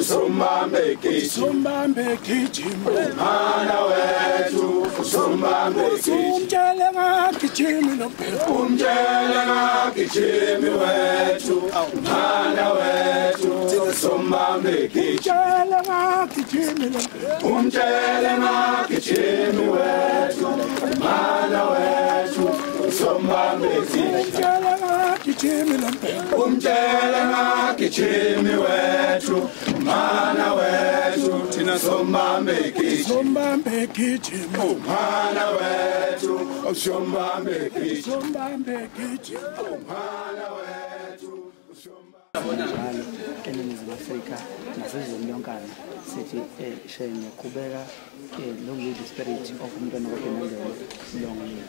Usombambe gijima umhana wethu usombambe gijima umtshele ngagijimi nomphefumulo umtshele ngagijimi wethu umhana wethu usombambe gijima umtshele ngagijimi wethu umhana wethu usombambe gijima umtshele ngagijimi wethu umhana wethu thina sombambe gijima umhana wethu usombambe gijima umhana wethu njalo eNingizimu Afrika nasezweni lonkana sithi shame qhubeka long live the spirit of umntwana kaDemangele long live.